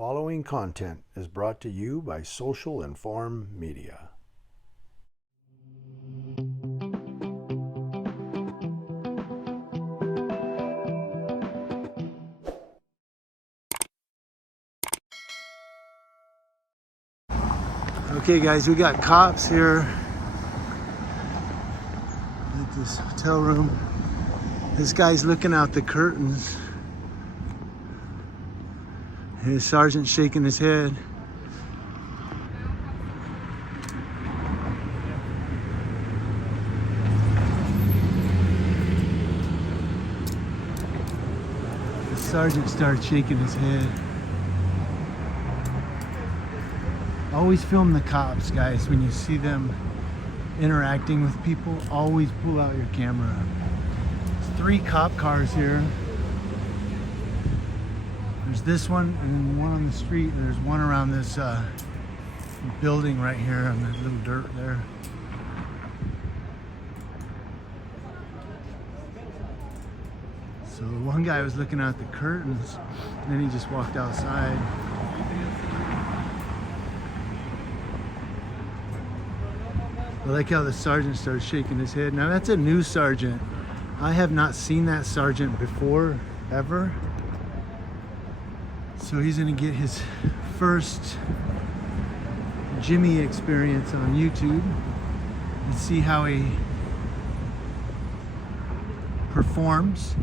following content is brought to you by Social Inform Media. Okay guys, we got cops here at this hotel room. This guy's looking out the curtains. His sergeant's shaking his head. The sergeant started shaking his head. Always film the cops, guys. When you see them interacting with people, always pull out your camera. There's 3 cop cars here. There's this one and then one on the street. There's one around this building right here on the little dirt there. So one guy was looking out the curtains and then he just walked outside. I like how the sergeant started shaking his head. Now that's a new sergeant. I have not seen that sergeant before, ever. So he's gonna get his first Jimmy experience on YouTube and see how he performs,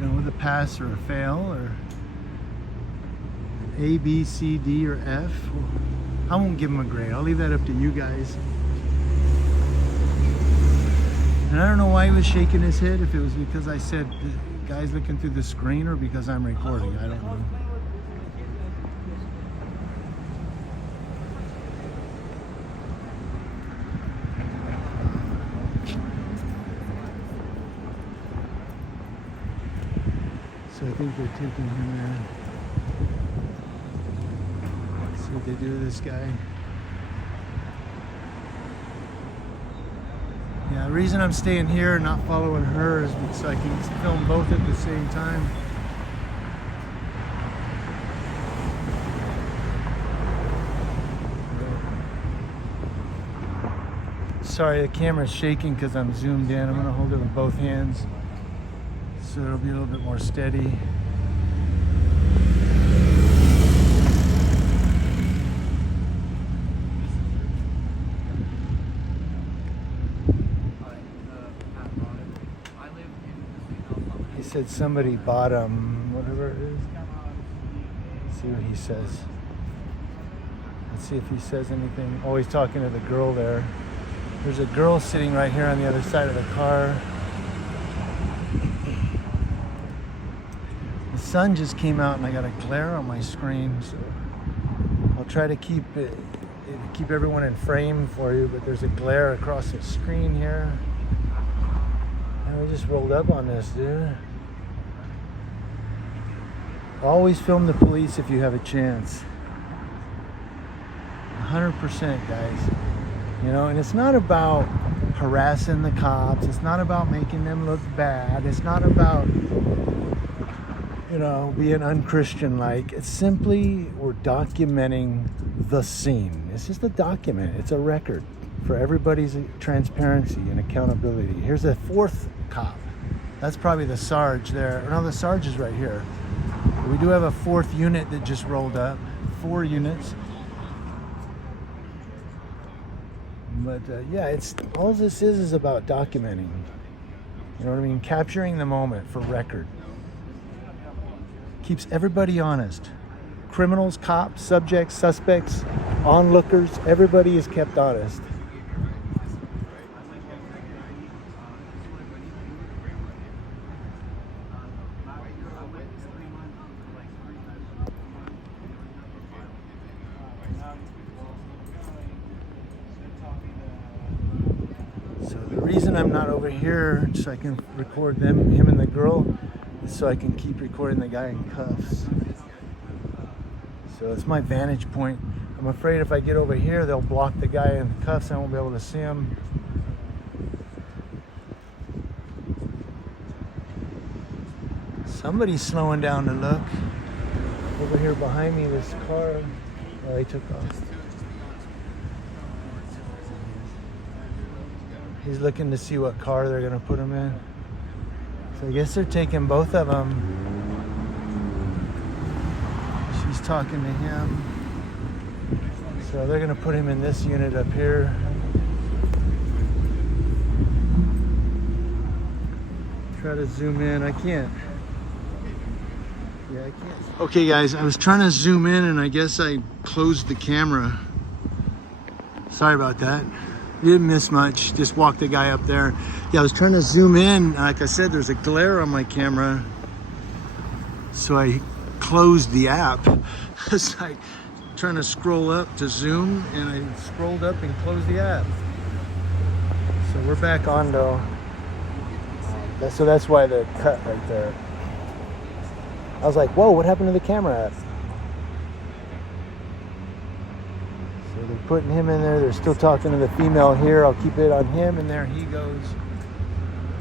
you know, with a pass or a fail or A, B, C, D, or F. I won't give him a grade. I'll leave that up to you guys. And I don't know why he was shaking his head, if it was because I said the guy's looking through the screen or because I'm recording. I don't know. So I think they're taking him there. Let's see what they do to this guy. Yeah, the reason I'm staying here and not following her is because I can film both at the same time. Sorry, the camera's shaking because I'm zoomed in. I'm going to hold it with both hands so it'll be a little bit more steady. He said somebody bought him, whatever it is. Let's see what he says. Let's see if he says anything. Oh, he's talking to the girl there. There's a girl sitting right here on the other side of the car. The sun just came out and I got a glare on my screen, so I'll try to keep everyone in frame for you, but there's a glare across the screen here. And we just rolled up on this, dude. Always film the police if you have a chance. 100%, guys. You know, and it's not about harassing the cops. It's not about making them look bad. It's not about, you know, being unchristian-like. It's simply we're documenting the scene. It's just a document. It's a record for everybody's transparency and accountability. Here's a 4th cop. That's probably the Sarge there. No, the Sarge is right here. We do have a 4th unit that just rolled up. 4 units. But yeah, it's all this is about documenting. You know what I mean? Capturing the moment for record. Keeps everybody honest. Criminals, cops, subjects, suspects, onlookers, everybody is kept honest. The reason I'm not over here so I can record him and the girl, is so I can keep recording the guy in cuffs. So it's my vantage point. I'm afraid if I get over here, they'll block the guy in the cuffs. I won't be able to see him. Somebody's slowing down to look. Over here behind me, this car. Oh, they took off. He's looking to see what car they're gonna put him in. So I guess they're taking both of them. She's talking to him. So they're gonna put him in this unit up here. Try to zoom in. I can't. Yeah, I can't. Okay, guys, I was trying to zoom in and I guess I closed the camera. Sorry about that. You didn't miss much. Just walked the guy up there. Yeah, I was trying to zoom in. Like I said, there's a glare on my camera. So I closed the app. It's like trying to scroll up to zoom and I scrolled up and closed the app. So we're back on though. So that's why the cut right there. I was like, whoa, what happened to the camera app? So they're putting him in there. They're still talking to the female here. I'll keep it on him, and there he goes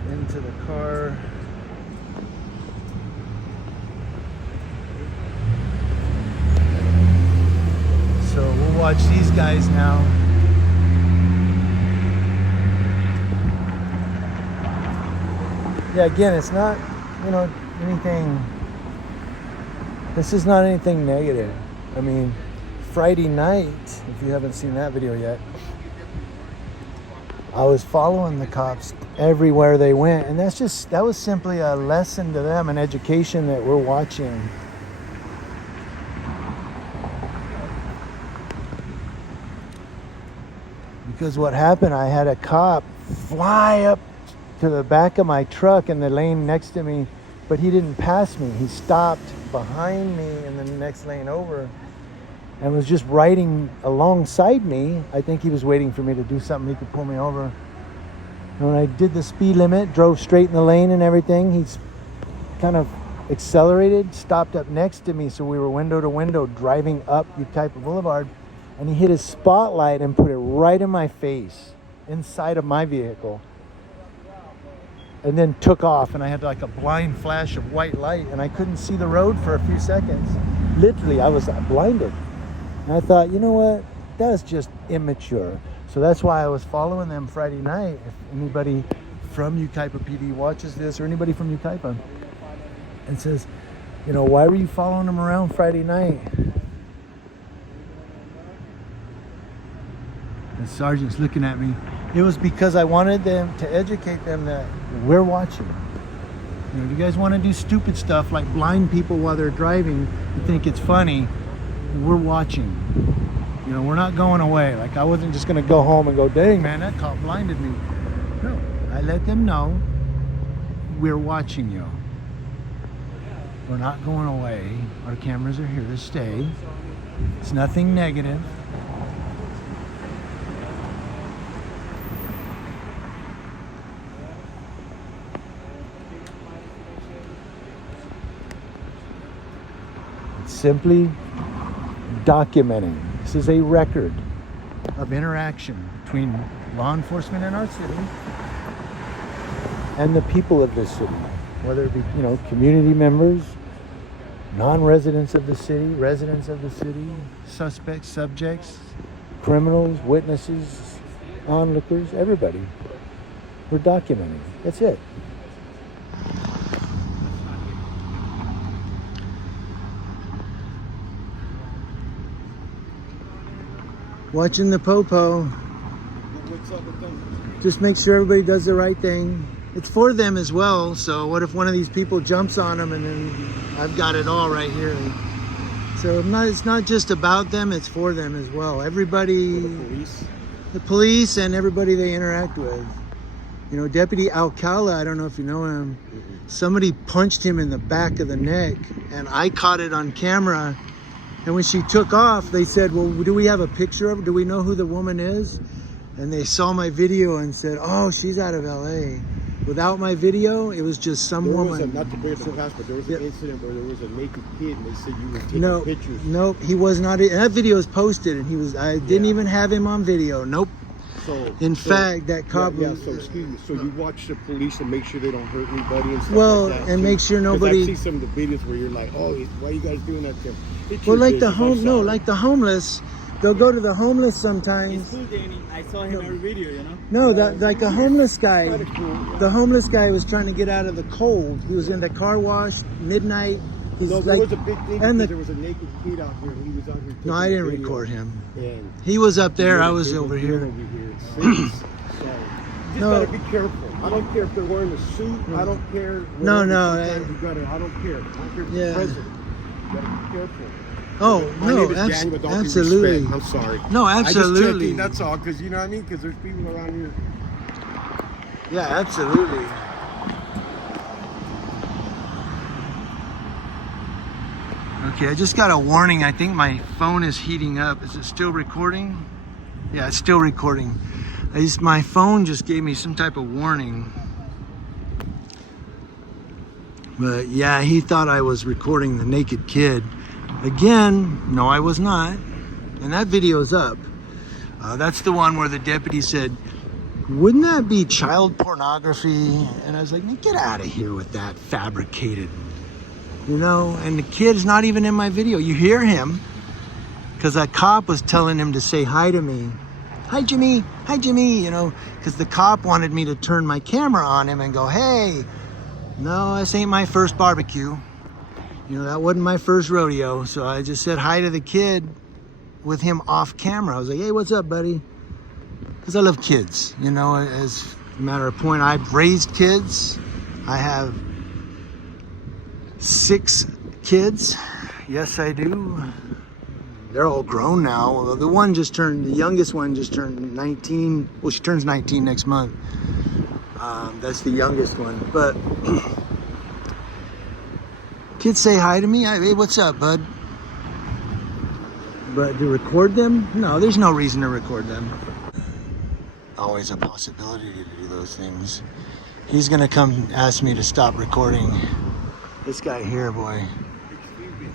into the car. So we'll watch these guys now. Yeah, again, it's not, anything. This is not anything negative. I mean, Friday night, if you haven't seen that video yet, I was following the cops everywhere they went. And that was simply a lesson to them, an education that we're watching. Because what happened, I had a cop fly up to the back of my truck in the lane next to me, but he didn't pass me. He stopped behind me in the next lane over and was just riding alongside me. I think he was waiting for me to do something. He could pull me over. And when I did the speed limit, drove straight in the lane and everything, he's kind of accelerated, stopped up next to me. So we were window to window driving up Yucaipa Boulevard, and he hit his spotlight and put it right in my face, inside of my vehicle. And then took off, and I had like a blind flash of white light, and I couldn't see the road for a few seconds. Literally, I was blinded. And I thought, you know what? That's just immature. So that's why I was following them Friday night. If anybody from Yucaipa PD watches this, or anybody from Yucaipa, and says, why were you following them around Friday night? The sergeant's looking at me. It was because I wanted them to educate them that we're watching. If you guys want to do stupid stuff like blind people while they're driving, you think it's funny, we're watching. We're not going away. Like, I wasn't just going to go home and go, dang, man, that cop blinded me. No, I let them know we're watching you. We're not going away. Our cameras are here to stay. It's nothing negative. Simply documenting. This is a record of interaction between law enforcement in our city and the people of this city, whether it be, community members, non-residents of the city, residents of the city, suspects, subjects, criminals, witnesses, onlookers, everybody. We're documenting. That's it. Watching the popo. What's up with them? Just make sure everybody does the right thing. It's for them as well. So what if one of these people jumps on them, and then I've got it all right here. So it's not just about them, it's for them as well. Everybody, the police and everybody they interact with. Deputy Alcala, I don't know if you know him, somebody punched him in the back of the neck, and I caught it on camera. And when she took off, they said, well, do we have a picture of her? Do we know who the woman is? And they saw my video and said, oh, she's out of LA. Without my video, it was just some woman. Not to bring up the past, but there was an incident where there was a naked kid, and they said you were taking pictures. Nope, he was not. And that video is posted, and I didn't even have him on video. Nope. In fact, that cop. Yeah, so excuse me. So you watch the police and make sure they don't hurt anybody and stuff Well, like that. and too? make sure 'Cause nobody. I see some of the videos where you're like, oh, why are you guys doing that to him? It's Well, your like the business, I'm sorry. like the homeless. They'll go to the homeless sometimes. It's cool, Danny. I saw him every video, you know? No, that like a homeless guy. Kinda cool, yeah. The homeless guy was trying to get out of the cold. He was in the car wash midnight. He's No, there like, was a big thing and because there was a naked kid out here and he was out here. no, I taking didn't video. record him. And He was up there. he I made a was big over deal here. So you just No. gotta be careful. I don't care if they're wearing a suit. I don't care. No, whatever, no, sometimes you gotta. I don't care. I don't care if Yeah. the president. You gotta be careful. Oh My no, name is Daniel, with all due absolutely. respect. I'm sorry. No, I just absolutely. checking, that's all, because you know what I mean. Because there's people around here. Yeah, absolutely. Okay, I just got a warning. I think my phone is heating up. Is it still recording? Yeah, it's still recording. My phone just gave me some type of warning. But yeah, he thought I was recording the naked kid. Again, no, I was not. And that video's up. That's the one where the deputy said, wouldn't that be child pornography? And I was like, get out of here with that fabricated, you know? And the kid's not even in my video. You hear him because that cop was telling him to say hi to me. Hi, Jimmy, you know, because the cop wanted me to turn my camera on him and go, hey, no, this ain't my first barbecue. You know, that wasn't my first rodeo. So I just said hi to the kid with him off camera. I was like, hey, what's up, buddy? Because I love kids, you know, as a matter of point, I've raised kids. I have 6 kids. Yes, I do. They're all grown now. The youngest one just turned 19. Well, she turns 19 next month. That's the youngest one. But kids say hi to me. Hey, what's up, bud? But to record them? No, there's no reason to record them. Always a possibility to do those things. He's gonna come ask me to stop recording. This guy here, boy. Excuse me.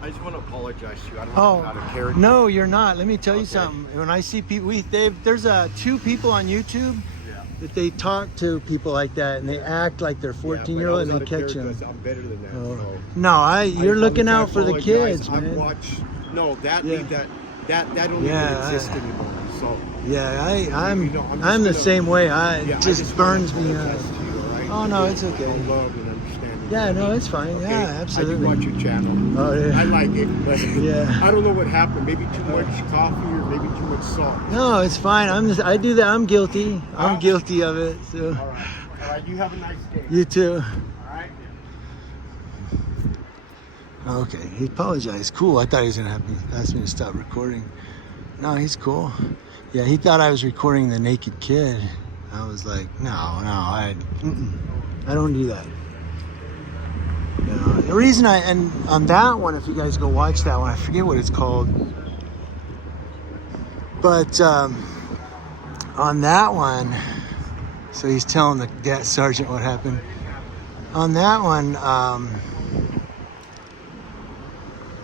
I just want to apologize to you. I don't Oh, know how to character. no, you're not. Let me tell you Okay. something. When I see people, there's 2 people on YouTube that they talk to people like that, and they act like they're 14-year-old and they catch them. I'm better than that. Oh. So. No, you're looking out for the apologize. kids, I've man. watched. No, that Yeah. that don't Yeah, even exist anymore. So Yeah, I'm You know, I'm I'm the just same way. yeah, It I just burns wanna me up. apologize to you, all right? Oh, no, it's okay. For love and understanding. Yeah, no, it's fine. Okay? Yeah, absolutely. I do watch your channel. Oh, yeah. I like it, but Yeah. I don't know what happened. Maybe too much coffee or maybe too much salt. No, it's fine. I do that. I'm guilty. I'm guilty of it. So All right. All right. You have a nice day. you too. All right. Okay, he apologized. Cool. I thought he was gonna ask me to stop recording. No, he's cool. Yeah, he thought I was recording the naked kid. I was like, no, I don't do that. You know, the reason and on that one, if you guys go watch that one, I forget what it's called. But on that one, so he's telling the sergeant what happened. On that one,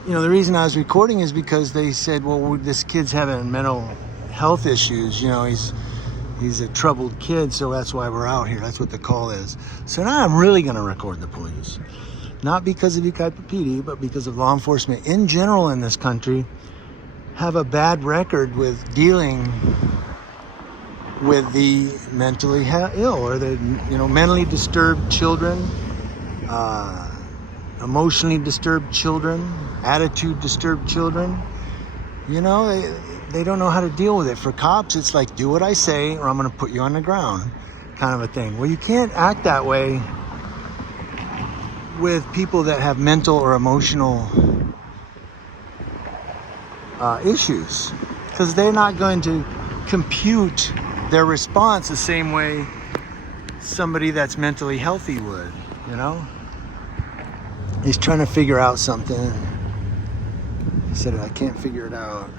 you know, the reason I was recording is because they said, well, this kid's having mental health issues. You know, he's a troubled kid, so that's why we're out here. That's what the call is. So now I'm really going to record the police. Not because of Yucaipa PD, but because of law enforcement in general in this country have a bad record with dealing with the mentally ill or the, you know, mentally disturbed children, emotionally disturbed children, attitude disturbed children. You know, they don't know how to deal with it. For cops, it's like, do what I say or I'm going to put you on the ground kind of a thing. Well, you can't act that way with people that have mental or emotional issues, because they're not going to compute their response the same way somebody that's mentally healthy would, you know? He's trying to figure out something. He said, I can't figure it out.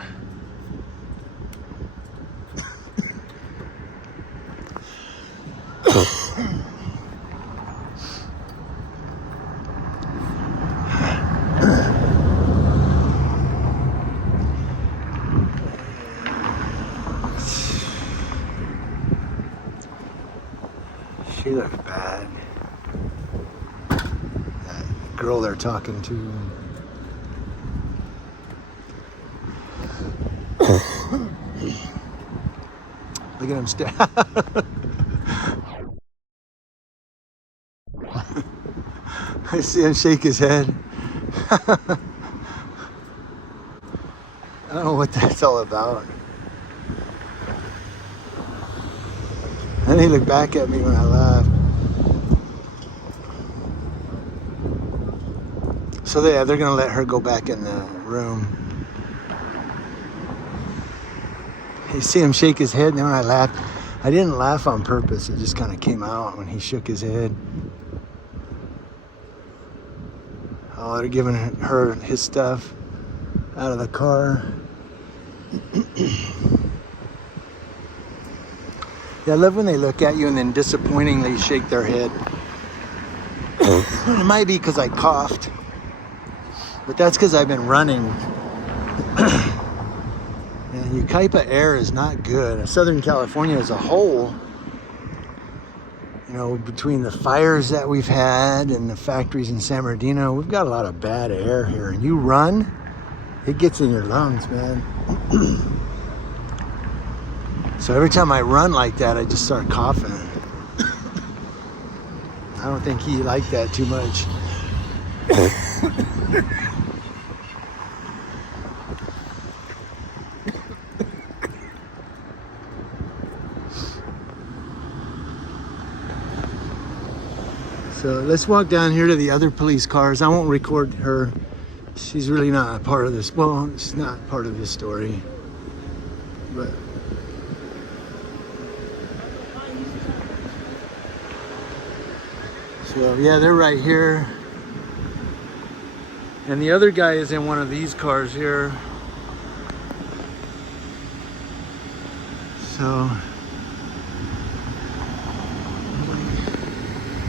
She looks bad. That girl they're talking to. Look at him I see him shake his head. I don't know what that's all about. And he looked back at me when I laughed. So they're gonna let her go back in the room. You see him shake his head, and then when I laughed, I didn't laugh on purpose. It just kind of came out when he shook his head. Oh, they're giving her his stuff out of the car. Yeah, I love when they look at you and then disappointingly shake their head. It might be because I coughed, but that's because I've been running. And Yucaipa air is not good. Southern California as a whole, you know, between the fires that we've had and the factories in San Bernardino, we've got a lot of bad air here. And you run, it gets in your lungs, man. So every time I run like that, I just start coughing. I don't think he liked that too much. So let's walk down here to the other police cars. I won't record her. She's really not a part of this. Well, she's not part of this story. But so yeah, they're right here. And the other guy is in one of these cars here. So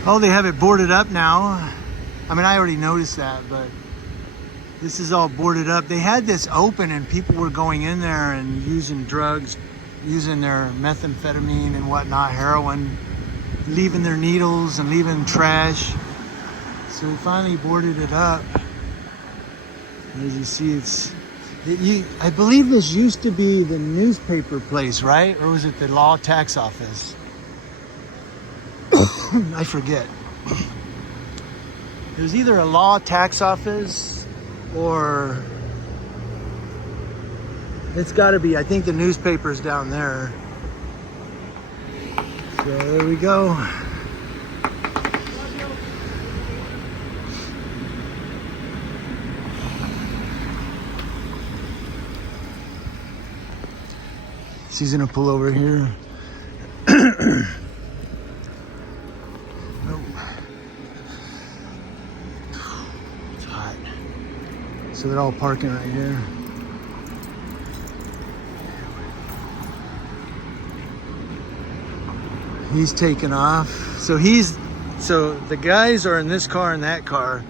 oh, they have it boarded up now. I mean, I already noticed that, but this is all boarded up. They had this open and people were going in there and using drugs, using their methamphetamine and whatnot, heroin, leaving their needles and leaving trash. So we finally boarded it up. As you see, I believe this used to be the newspaper place, right? Or was it the law tax office? I forget. There's either a law tax office or it's got to be, I think the newspaper's down there. So there we go. She's gonna pull over here. So they're all parking right here. He's taking off. So the guys are in this car and that car,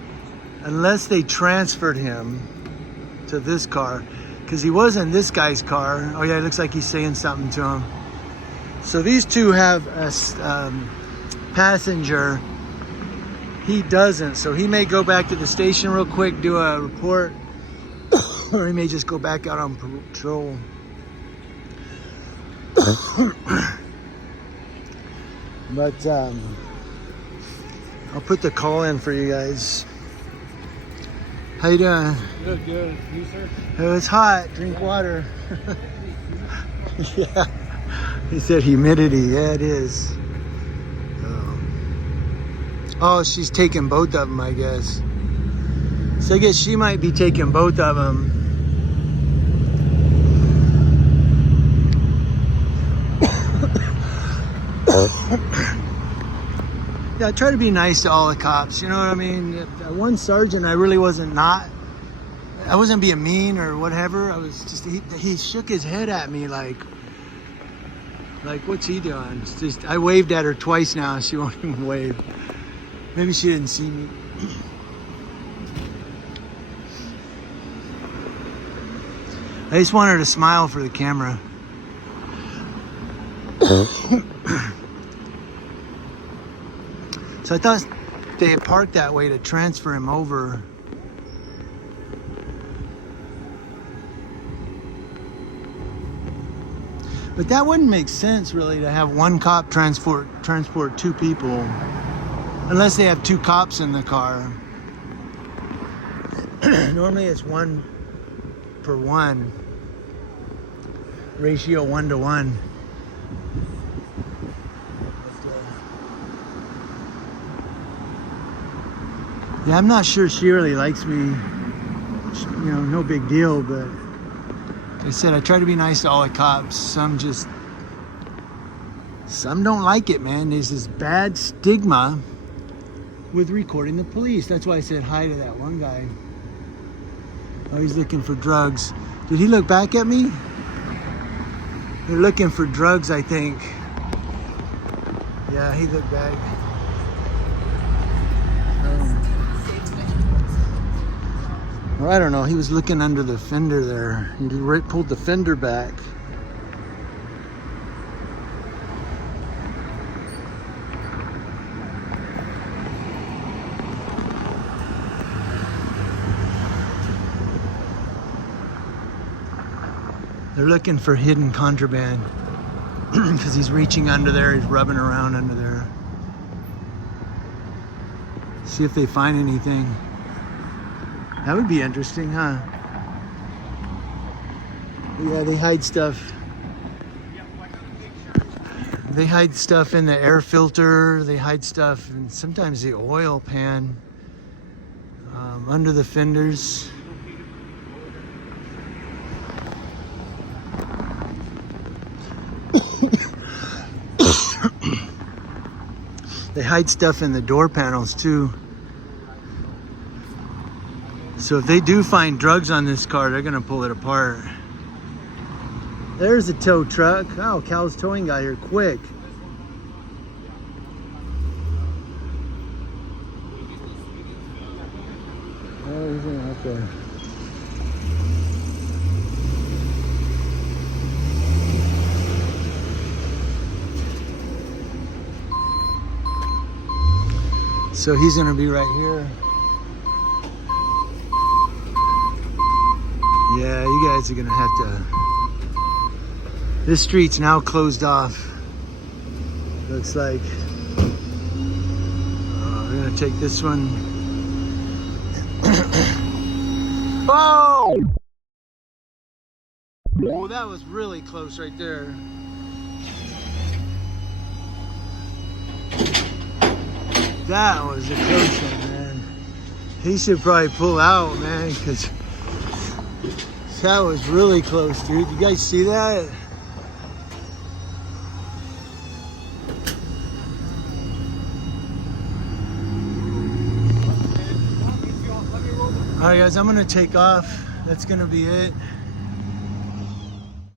unless they transferred him to this car, because he was in this guy's car. Oh yeah, it looks like he's saying something to him. So these two have a passenger. He doesn't, so he may go back to the station real quick, do a report, or he may just go back out on patrol. But I'll put the call in for you guys. How you doing? Good, good. You, sir? Oh, it's hot. Drink water. Yeah. He said humidity. Yeah, it is. Oh, she's taking both of them, I guess. So I guess she might be taking both of them. Yeah, I try to be nice to all the cops, you know what I mean? One sergeant, I really I wasn't being mean or whatever. I was just, he shook his head at me like what's he doing? It's just, I waved at her twice now, she won't even wave. Maybe she didn't see me. I just want her to smile for the camera. So I thought they had parked that way to transfer him over. But that wouldn't make sense really to have one cop transport two people. Unless they have two cops in the car. Normally it's 1 per 1. Ratio 1 to 1. Yeah, I'm not sure she really likes me. You know, no big deal, but like I said, I try to be nice to all the cops. Some don't like it, man. There's this bad stigma with recording the police. That's why I said hi to that one guy. Oh, he's looking for drugs. Did he look back at me? They're looking for drugs, I think. Yeah, he looked back. Well, I don't know. He was looking under the fender there. He pulled the fender back. They're looking for hidden contraband because he's reaching under there. He's rubbing around under there. See if they find anything. That would be interesting, huh? Yeah, they hide stuff. They hide stuff in the air filter. They hide stuff and sometimes the oil pan under the fenders. They hide stuff in the door panels too. So if they do find drugs on this car, they're gonna pull it apart. There's a tow truck. Oh, Cal's towing got here quick. Oh, he's in out there. So he's gonna be right here. Yeah, you guys are gonna have to. This street's now closed off. Looks like. We're gonna take this one. Oh! Oh, that was really close right there. That was a close one, man. He should probably pull out, man, because that was really close, dude. You guys see that? All right, guys, I'm gonna take off. That's gonna be it.